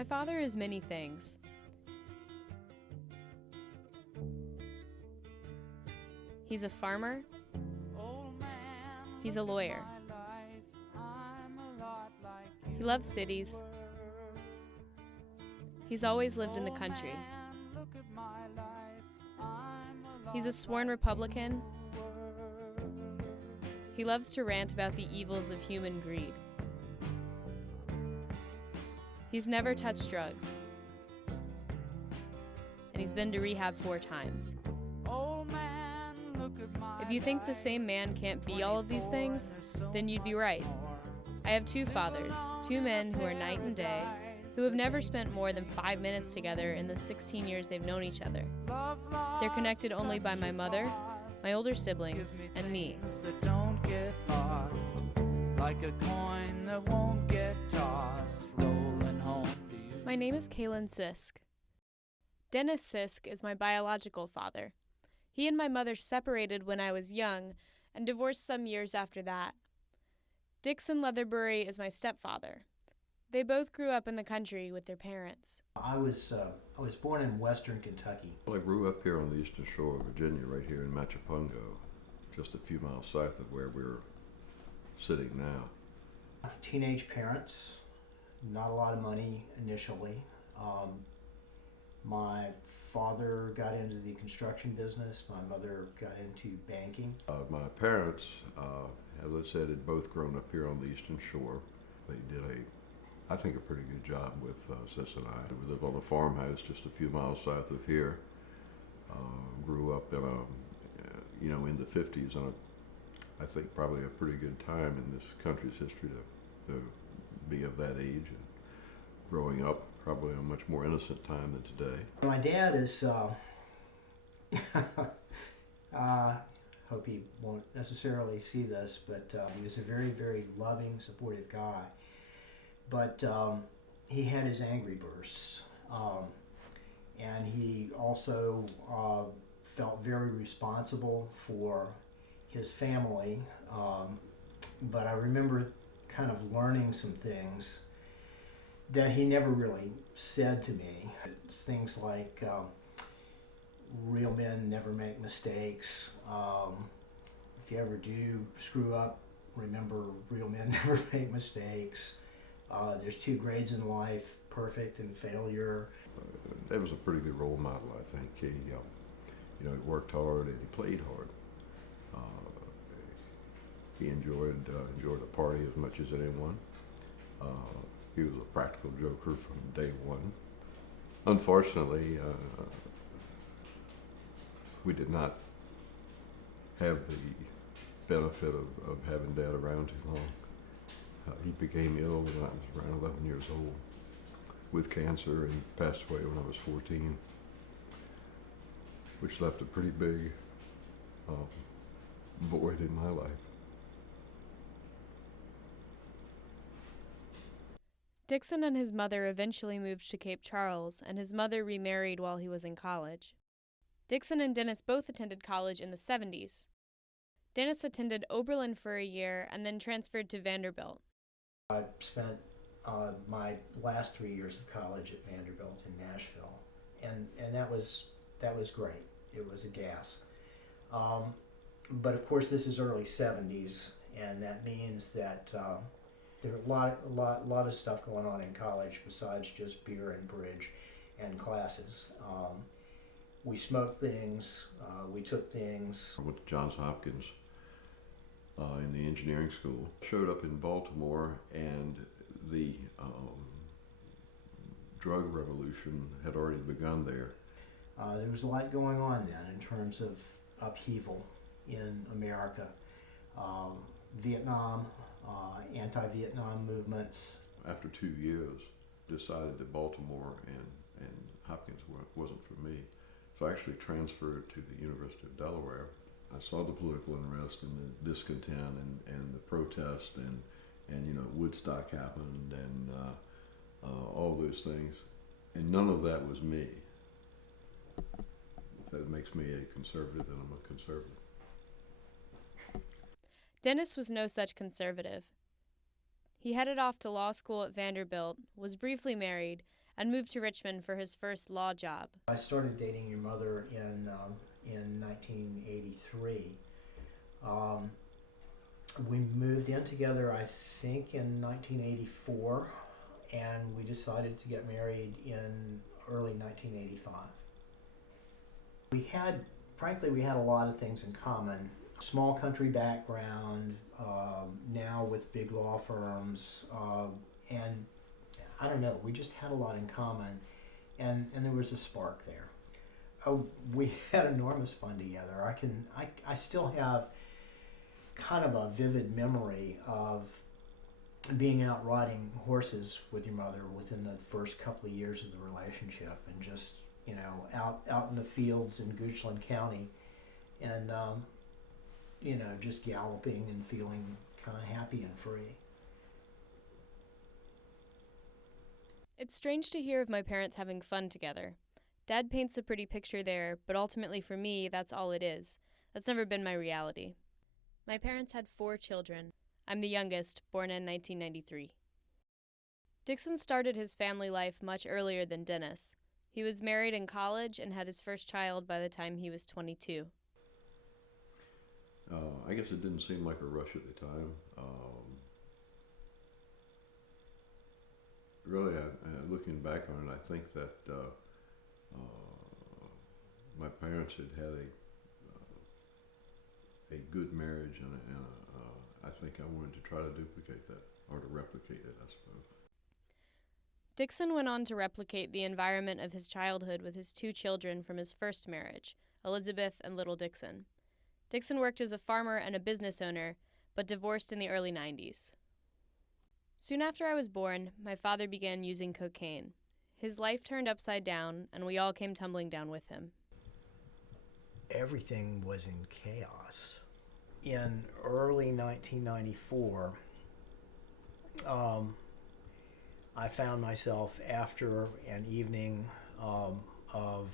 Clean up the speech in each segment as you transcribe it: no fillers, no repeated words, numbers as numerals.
My father is many things. He's a farmer. He's a lawyer. He loves cities. He's always lived in the country. He's a sworn Republican. He loves to rant about the evils of human greed. He's never touched drugs. And he's been to rehab 4 times. If you think the same man can't be all of these things, then you'd be right. I have 2 fathers, 2 men who are night and day, who have never spent more than 5 minutes together in the 16 years they've known each other. They're connected only by my mother, my older siblings, and me. Don't get lost, like a coin that won't get tossed, rolling home to you. My name is Kaylin Sisk. Dennis Sisk is my biological father. He and my mother separated when I was young and divorced some years after that. Dixon Leatherbury is my stepfather. They both grew up in the country with their parents. I was born in western Kentucky. Well, I grew up here on the eastern shore of Virginia, right here in Machipongo, just a few miles south of where we're sitting now. Teenage parents, not a lot of money initially. My father got into the construction business. My mother got into banking. My parents, as I said, had both grown up here on the eastern shore. They did I think a pretty good job with Sis and I. We lived on a farmhouse just a few miles south of here. Grew up in in the 50s, and I think probably a pretty good time in this country's history to be of that age. And growing up, probably a much more innocent time than today. My dad is, hope he won't necessarily see this, but he was a very, very loving, supportive guy. But he had his angry bursts, and he also felt very responsible for his family. But I remember kind of learning some things that he never really said to me. It's things like real men never make mistakes. If you ever do screw up, remember real men never make mistakes. There's 2 grades in life, perfect and failure. That was a pretty good role model, I think. He worked hard and he played hard. He enjoyed a party as much as anyone. He was a practical joker from day one. Unfortunately, we did not have the benefit of having Dad around too long. He became ill when I was around 11 years old with cancer and passed away when I was 14, which left a pretty big void in my life. Dixon and his mother eventually moved to Cape Charles, and his mother remarried while he was in college. Dixon and Dennis both attended college in the 70s. Dennis attended Oberlin for a year and then transferred to Vanderbilt. I spent my last 3 years of college at Vanderbilt in Nashville, and that was great. It was a gas. But of course, this is early 70s, and that means that there are a lot of stuff going on in college besides just beer and bridge and classes. We smoked things, we took things. I went to Johns Hopkins in the engineering school. Showed up in Baltimore, and the drug revolution had already begun there. There was a lot going on then in terms of upheaval in America. Vietnam, anti-Vietnam movements. After 2 years, decided that Baltimore and Hopkins wasn't for me. So I actually transferred to the University of Delaware. I saw the political unrest and the discontent and the protest and Woodstock happened and all those things. And none of that was me. If that makes me a conservative, then I'm a conservative. Dennis was no such conservative. He headed off to law school at Vanderbilt, was briefly married, and moved to Richmond for his first law job. I started dating your mother in 1983. We moved in together, I think, in 1984, and we decided to get married in early 1985. Frankly, we had a lot of things in common. Small country background, now with big law firms, and I don't know, we just had a lot in common, and there was a spark there. Oh, we had enormous fun together. I still have kind of a vivid memory of being out riding horses with your mother within the first couple of years of the relationship, and just, you know, out in the fields in Goochland County, and you know, just galloping and feeling kind of happy and free. It's strange to hear of my parents having fun together. Dad paints a pretty picture there, but ultimately for me, that's all it is. That's never been my reality. My parents had 4 children. I'm the youngest, born in 1993. Dixon started his family life much earlier than Dennis. He was married in college and had his first child by the time he was 22. I guess it didn't seem like a rush at the time. Really, looking back on it, I think that my parents had a good marriage, and I think I wanted to try to duplicate that, or to replicate it, I suppose. Dixon went on to replicate the environment of his childhood with his 2 children from his first marriage, Elizabeth and little Dixon. Dixon worked as a farmer and a business owner, but divorced in the early 90s. Soon after I was born, my father began using cocaine. His life turned upside down, and we all came tumbling down with him. Everything was in chaos. In early 1994, I found myself after an evening of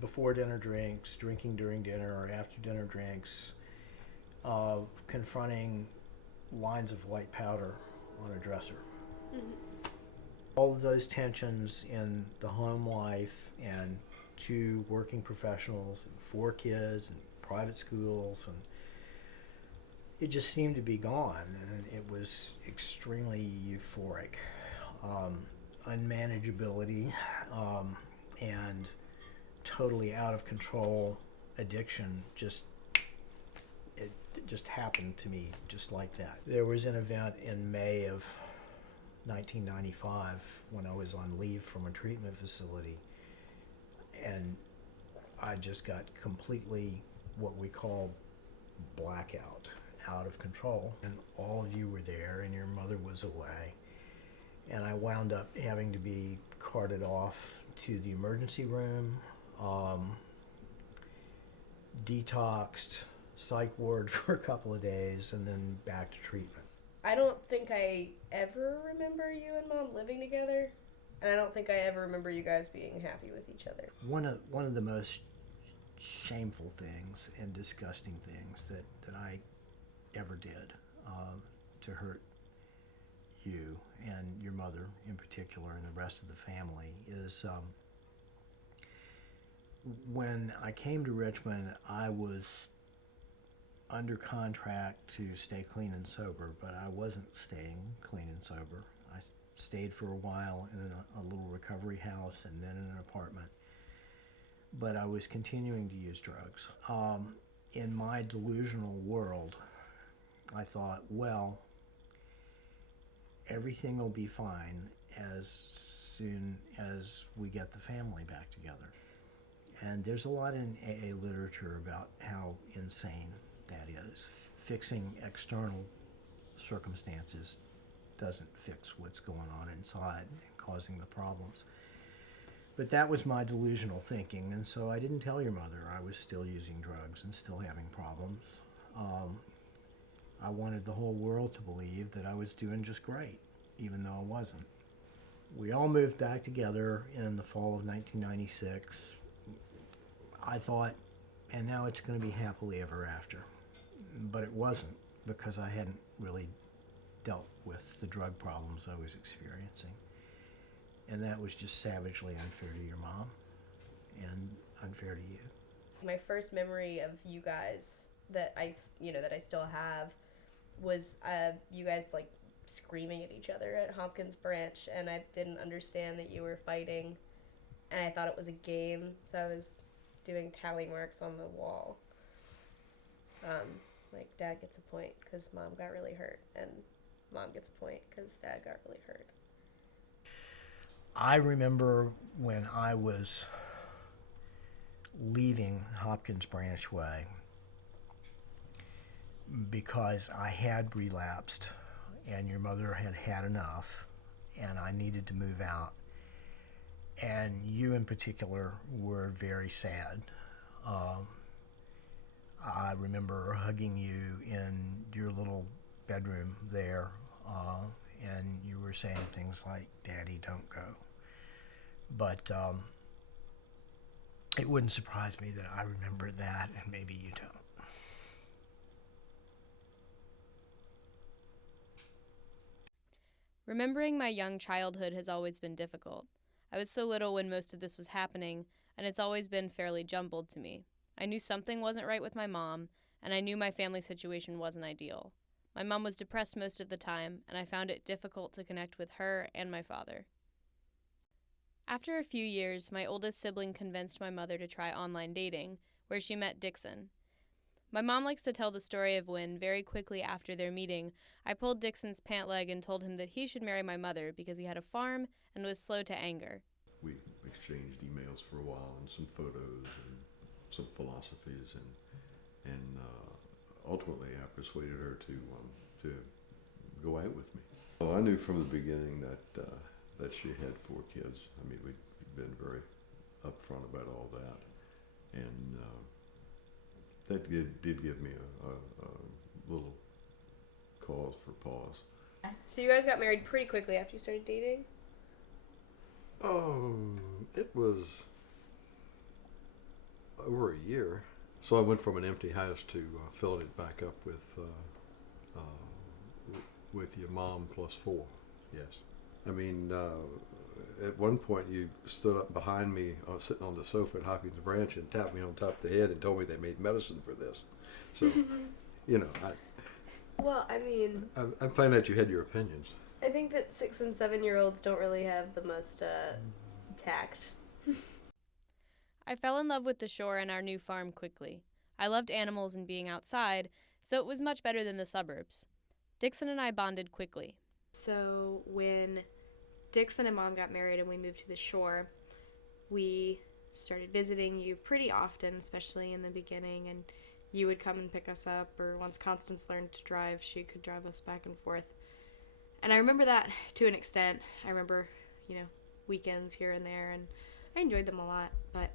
before dinner drinks, drinking during dinner or after dinner drinks, confronting lines of white powder on a dresser. Mm-hmm. All of those tensions in the home life, and 2 working professionals and 4 kids and private schools, and it just seemed to be gone, and it was extremely euphoric. Unmanageability, and totally out of control addiction it just happened to me just like that. There was an event in May of 1995 when I was on leave from a treatment facility, and I just got completely what we call blackout, out of control, and all of you were there and your mother was away, and I wound up having to be carted off to the emergency room, detoxed, psych ward for a couple of days, and then back to treatment. I don't think I ever remember you and Mom living together, and I don't think I ever remember you guys being happy with each other. One of the most shameful things and disgusting things that I ever did to hurt you and your mother in particular and the rest of the family is when I came to Richmond, I was under contract to stay clean and sober, but I wasn't staying clean and sober. I stayed for a while in a little recovery house and then in an apartment, but I was continuing to use drugs. In my delusional world, I thought, well, everything will be fine as soon as we get the family back together. And there's a lot in AA literature about how insane that is. Fixing external circumstances doesn't fix what's going on inside and causing the problems. But that was my delusional thinking, and so I didn't tell your mother I was still using drugs and still having problems. I wanted the whole world to believe that I was doing just great, even though I wasn't. We all moved back together in the fall of 1996. I thought, and now it's going to be happily ever after. But it wasn't, because I hadn't really dealt with the drug problems I was experiencing. And that was just savagely unfair to your mom and unfair to you. My first memory of you guys that I still have was you guys like screaming at each other at Hopkins Branch, and I didn't understand that you were fighting, and I thought it was a game, so I was doing tally marks on the wall. Like, Dad gets a point because Mom got really hurt, and Mom gets a point because Dad got really hurt. I remember when I was leaving Hopkins Branch Way because I had relapsed and your mother had had enough and I needed to move out. And you in particular were very sad. I remember hugging you in your little bedroom there, and you were saying things like, "Daddy, don't go." But it wouldn't surprise me that I remember that, and maybe you don't. Remembering my young childhood has always been difficult. I was so little when most of this was happening, and it's always been fairly jumbled to me. I knew something wasn't right with my mom, and I knew my family situation wasn't ideal. My mom was depressed most of the time, and I found it difficult to connect with her and my father. After a few years, my oldest sibling convinced my mother to try online dating, where she met Dixon. My mom likes to tell the story of when, very quickly after their meeting, I pulled Dixon's pant leg and told him that he should marry my mother because he had a farm and was slow to anger. We exchanged emails for a while and some photos and some philosophies, and ultimately I persuaded her to go out with me. Well, I knew from the beginning that she had 4 kids. I mean, we'd been very upfront about all that, and that did give me a little cause for pause. So you guys got married pretty quickly after you started dating? It was over a year. So I went from an empty house to filling it back up with your mom plus 4. Yes. I mean, at one point you stood up behind me sitting on the sofa at Hopkins Branch and tapped me on top of the head and told me they made medicine for this. So, you know, I find out you had your opinions. I think that 6 and 7-year-olds don't really have the most tact. I fell in love with the shore and our new farm quickly. I loved animals and being outside, so it was much better than the suburbs. Dixon and I bonded quickly. So when Dixon and Mom got married and we moved to the shore, we started visiting you pretty often, especially in the beginning, and you would come and pick us up, or once Constance learned to drive, she could drive us back and forth. And I remember that to an extent. I remember, weekends here and there, and I enjoyed them a lot, but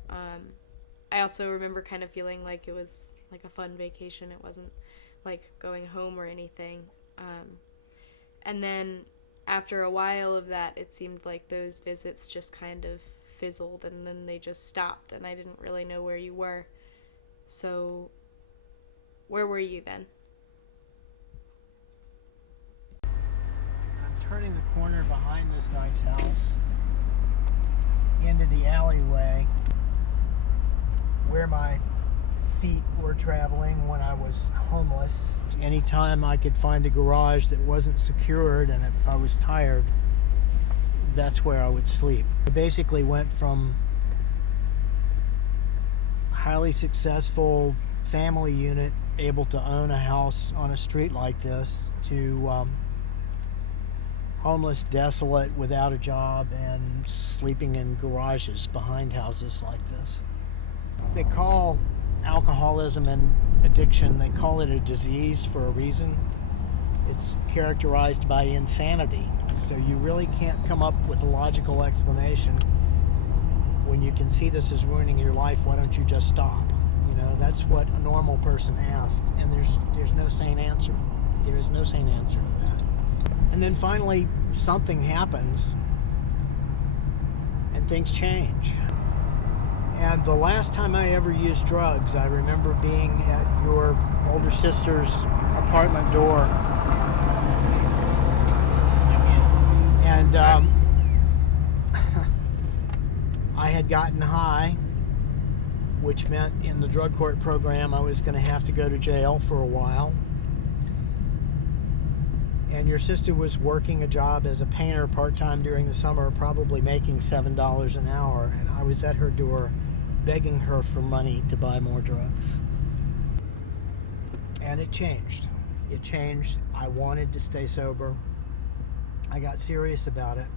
I also remember kind of feeling like it was like a fun vacation. It wasn't like going home or anything. And then after a while of that, it seemed like those visits just kind of fizzled, and then they just stopped, and I didn't really know where you were. So where were you then? I'm turning the corner behind this nice house into the alleyway where my feet were traveling when I was homeless. Anytime I could find a garage that wasn't secured, and if I was tired, that's where I would sleep. I basically went from highly successful family unit able to own a house on a street like this to homeless, desolate, without a job, and sleeping in garages behind houses like this. They call alcoholism and addiction, they call it a disease for a reason. It's characterized by insanity. So you really can't come up with a logical explanation. When you can see this is ruining your life, why don't you just stop? That's what a normal person asks, and there's no sane answer. There is no sane answer to that. And then finally, something happens, and things change. And the last time I ever used drugs, I remember being at your older sister's apartment door. And I had gotten high, which meant in the drug court program I was going to have to go to jail for a while. And your sister was working a job as a painter part-time during the summer, probably making $7 an hour, and I was at her door begging her for money to buy more drugs. And it changed. It changed. I wanted to stay sober. I got serious about it.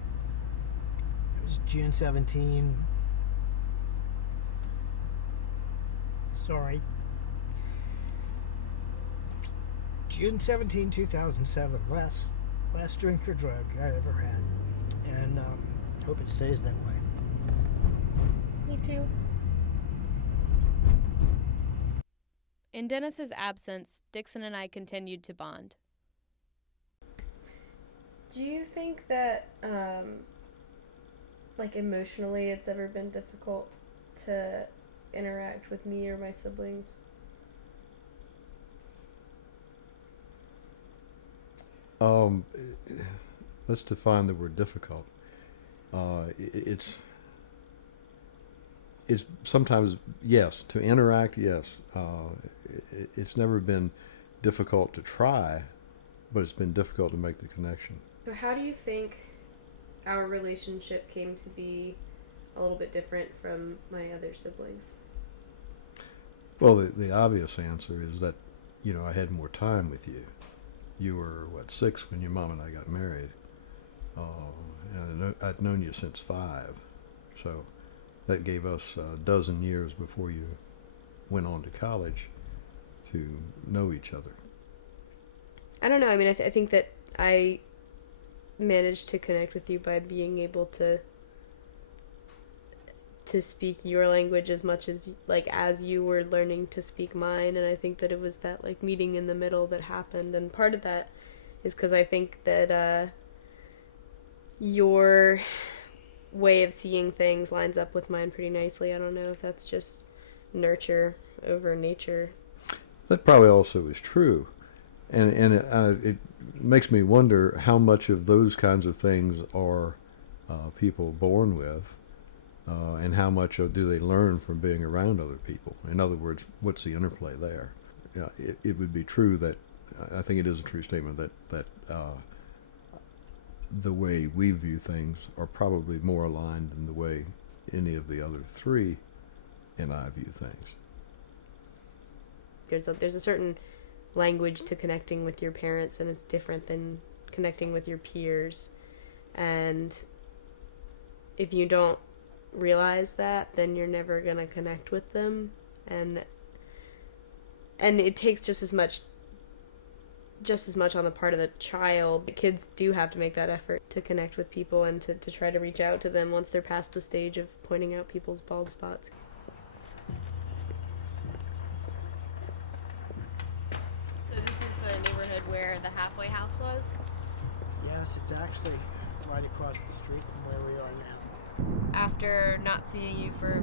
It was June 17. Sorry. June 17, 2007. Last drink or drug I ever had. And hope it stays that way. Me too. In Dennis's absence, Dixon and I continued to bond. Do you think that, like, emotionally it's ever been difficult to interact with me or my siblings? Let's define the word difficult. It's sometimes, yes, to interact, yes. It's never been difficult to try, but it's been difficult to make the connection. So how do you think our relationship came to be a little bit different from my other siblings? Well, the obvious answer is that, I had more time with you. You were, 6 when your mom and I got married. And I'd known you since 5. So that gave us a dozen years before you went on to college to know each other. I don't know. I mean, I think that I managed to connect with you by being able to speak your language as much as, as you were learning to speak mine. And I think that it was that, meeting in the middle that happened. And part of that is because I think that your way of seeing things lines up with mine pretty nicely. I don't know if that's just nurture over nature. That probably also is true. And it makes me wonder how much of those kinds of things are people born with, and how much do they learn from being around other people. In other words, what's the interplay there? It would be true that, I think it is a true statement that the way we view things are probably more aligned than the way any of the other three and I view things. There's a certain language to connecting with your parents, and it's different than connecting with your peers. And if you don't realize that, then you're never going to connect with them. And it takes just as much on the part of the child. The kids do have to make that effort to connect with people and to try to reach out to them once they're past the stage of pointing out people's bald spots. So this is the neighborhood where the halfway house was? Yes, it's actually right across the street from where we are now. After not seeing you for,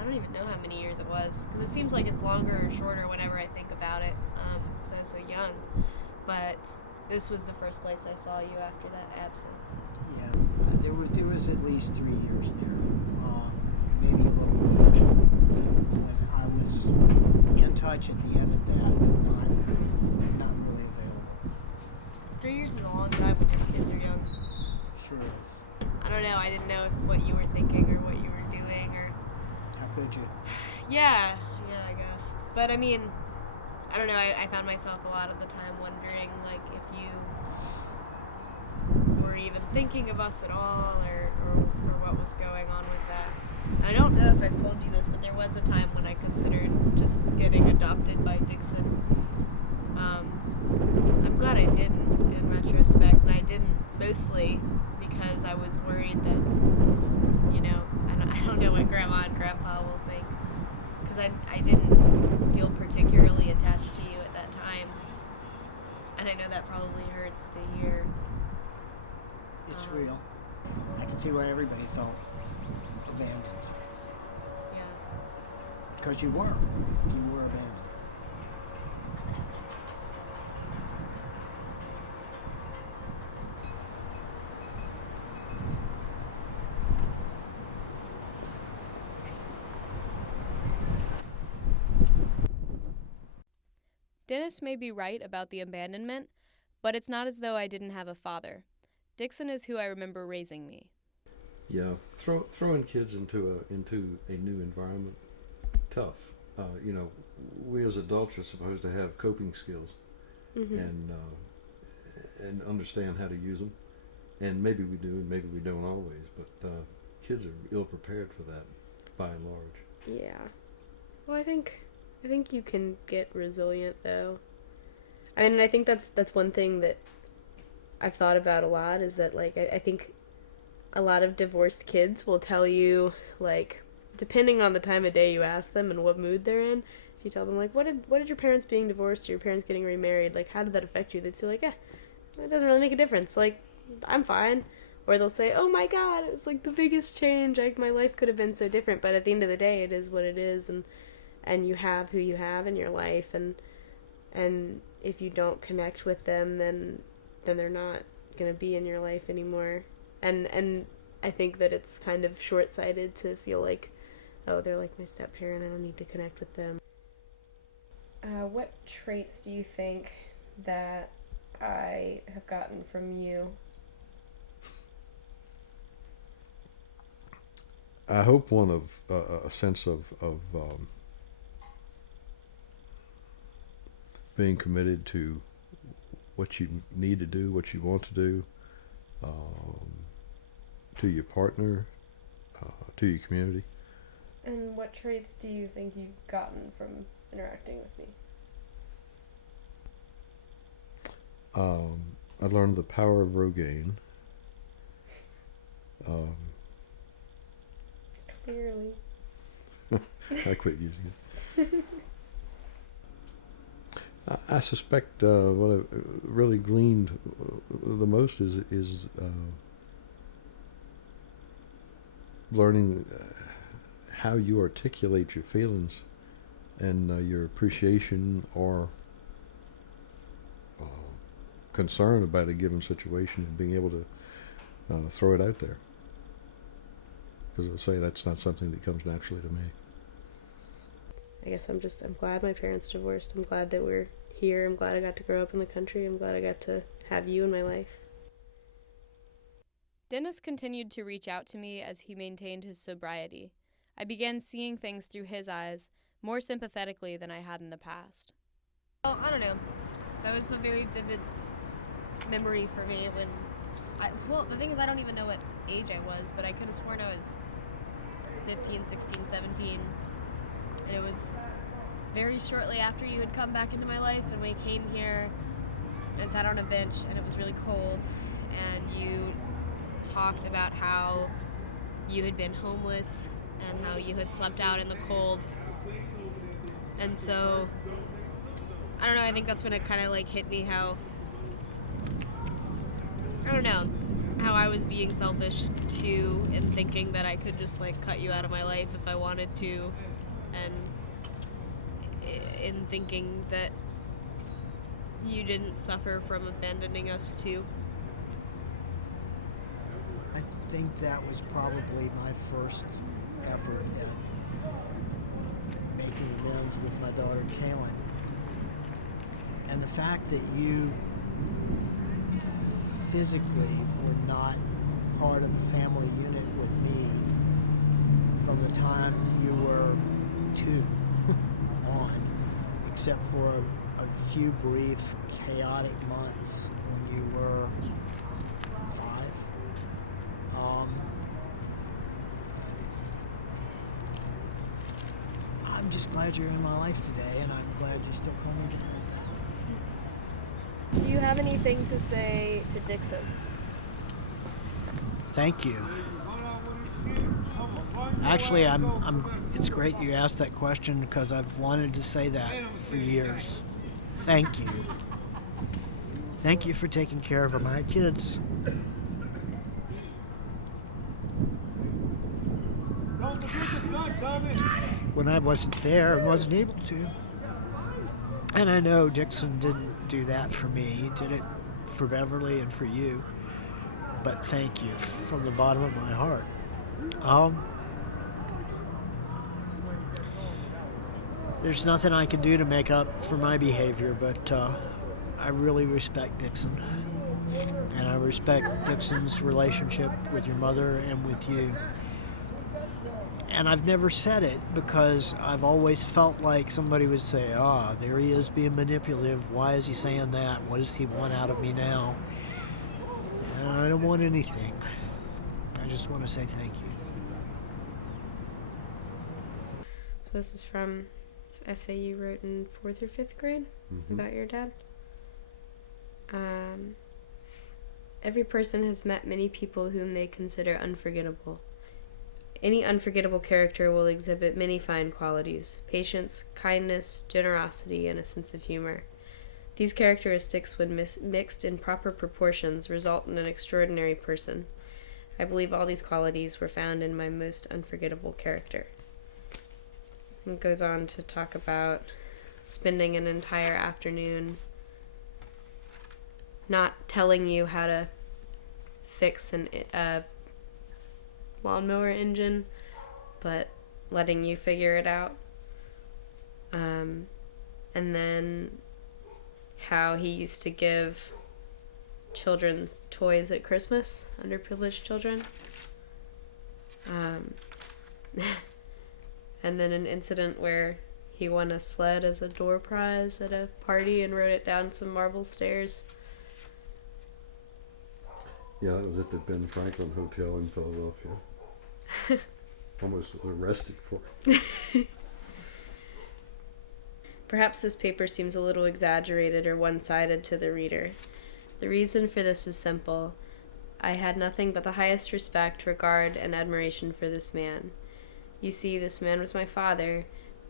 I don't even know how many years it was, because it seems like it's longer or shorter whenever I think about it, because I was so young. But this was the first place I saw you after that absence. Yeah, there was at least 3 years there, maybe a little more. When I was in touch at the end of that, but not really available. 3 years is a long time when your kids are young. Sure is. I don't know, I didn't know what you were thinking or what you were doing or... How could you? Yeah, I guess. But I mean, I don't know, I found myself a lot of the time wondering, if you were even thinking of us at all, or what was going on with that. I don't know if I've told you this, but there was a time when I considered just getting adopted by Dixon. I'm glad I didn't, in retrospect, and I didn't mostly because I was worried that, I don't know what Grandma and Grandpa will think, because I didn't feel particularly attached to you at that time, and I know that probably hurts to hear. It's real. I can see why everybody felt abandoned. Yeah. Because you were abandoned. Dennis may be right about the abandonment, but it's not as though I didn't have a father. Dixon is who I remember raising me. Yeah, throwing kids into a new environment, tough. We as adults are supposed to have coping skills, and understand how to use them. And maybe we do, and maybe we don't always. But kids are ill prepared for that, by and large. Yeah. Well, I think you can get resilient though. I mean, and I think that's one thing that I've thought about a lot is that like I think a lot of divorced kids will tell you, like, depending on the time of day you ask them and what mood they're in, if you tell them like what did your parents being divorced or your parents getting remarried, like, how did that affect you, they'd say like, it doesn't really make a difference, like, I'm fine. Or they'll say, oh my god, it was like the biggest change, like my life could have been so different. But at the end of the day, it is what it is, and you have who you have in your life, and if you don't connect with them, then they're not gonna be in your life anymore. And I think that it's kind of short-sighted to feel like, oh, they're like my step-parent, I don't need to connect with them. What traits do you think that I have gotten from you? I hope one of a sense of being committed to what you need to do, what you want to do, to your partner, to your community. And what traits do you think you've gotten from interacting with me? I learned the power of Rogaine. Clearly. I quit using it. I suspect what I really gleaned the most is learning how you articulate your feelings and your appreciation or concern about a given situation, and being able to throw it out there. Because I'll say that's not something that comes naturally to me. I guess I'm glad my parents divorced. I'm glad that we're here. I'm glad I got to grow up in the country. I'm glad I got to have you in my life. Dennis continued to reach out to me as he maintained his sobriety. I began seeing things through his eyes more sympathetically than I had in the past. Well, I don't know. That was a very vivid memory for me when the thing is, I don't even know what age I was, but I could have sworn I was 15, 16, 17. And it was very shortly after you had come back into my life, and we came here and sat on a bench, and it was really cold, and you talked about how you had been homeless and how you had slept out in the cold. And so, I don't know, I think that's when it kind of like hit me how I was being selfish too, in thinking that I could just like cut you out of my life if I wanted to, and in thinking that you didn't suffer from abandoning us too. I think that was probably my first effort at making amends with my daughter Kaylin. And the fact that you physically were not part of the family unit with me from the time you were 2 on, except for a few brief chaotic months when you were 5. I'm just glad you're in my life today, and I'm glad you still call me Dad. Do you have anything to say to Dixon? Thank you. Actually, it's great you asked that question, because I've wanted to say that for years. Thank you. Thank you for taking care of my kids. When I wasn't there, I wasn't able to. And I know Dixon didn't do that for me. He did it for Beverly and for you. But thank you from the bottom of my heart. There's nothing I can do to make up for my behavior, but I really respect Dixon. And I respect Dixon's relationship with your mother and with you. And I've never said it because I've always felt like somebody would say, there he is being manipulative. Why is he saying that? What does he want out of me now? And I don't want anything. I just want to say thank you. So this is from this essay you wrote in 4th or 5th grade about your dad. Every person has met many people whom they consider unforgettable. Any unforgettable character will exhibit many fine qualities: patience, kindness, generosity, and a sense of humor. These characteristics, when mixed in proper proportions, result in an extraordinary person. I believe all these qualities were found in my most unforgettable character. And goes on to talk about spending an entire afternoon not telling you how to fix a lawnmower engine, but letting you figure it out. And then how he used to give children toys at Christmas, underprivileged children. And then an incident where he won a sled as a door prize at a party and rode it down some marble stairs. Yeah, that was at the Ben Franklin Hotel in Philadelphia. Almost was arrested for it. Perhaps this paper seems a little exaggerated or one-sided to the reader. The reason for this is simple. I had nothing but the highest respect, regard, and admiration for this man. You see, this man was my father,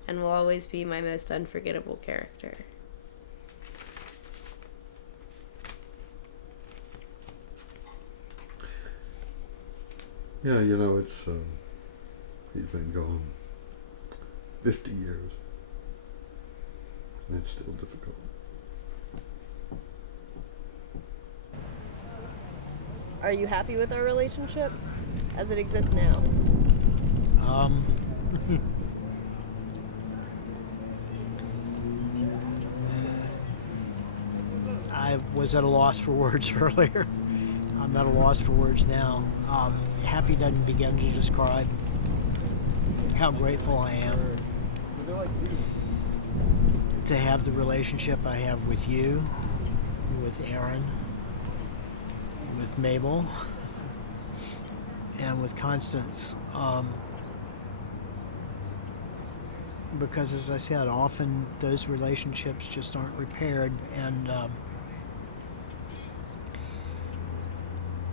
and will always be my most unforgettable character. Yeah, it's, he's been gone 50 years, and it's still difficult. Are you happy with our relationship as it exists now? I was at a loss for words earlier. I'm at a loss for words now. Happy doesn't begin to describe how grateful I am to have the relationship I have with you, with Aaron, with Mabel, and with Constance. Because, as I said, often those relationships just aren't repaired, and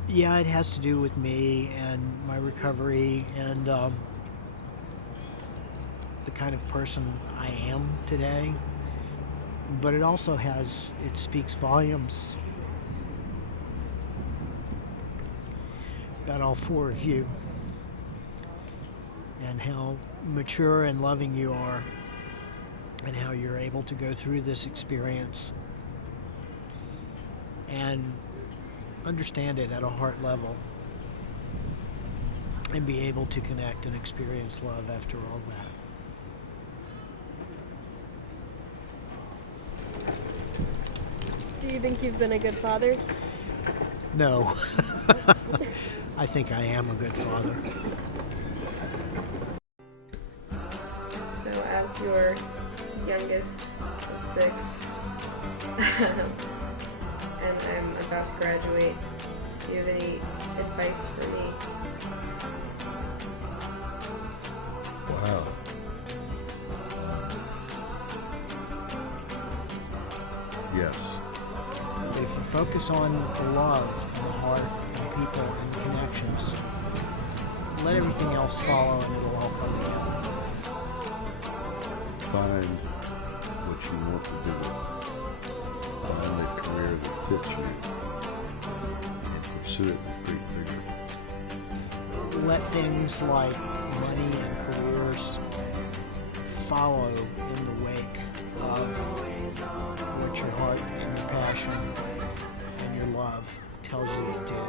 yeah, it has to do with me and my recovery and the kind of person I am today. But it also it speaks volumes about all four of you and how mature and loving you are and how you're able to go through this experience and understand it at a heart level and be able to connect and experience love after all that. Do you think you've been a good father? No. I think I am a good father. So as your youngest of 6, and I'm about to graduate, do you have any advice for me? Wow. Yes. But if you focus on the love and the heart and people and the connections, let everything else follow and it'll all come together. Find what you want to do. Find the career that fits you and pursue it with great vigor. Let things like money and careers follow in the wake of what your heart and your passion and your love tells you to do.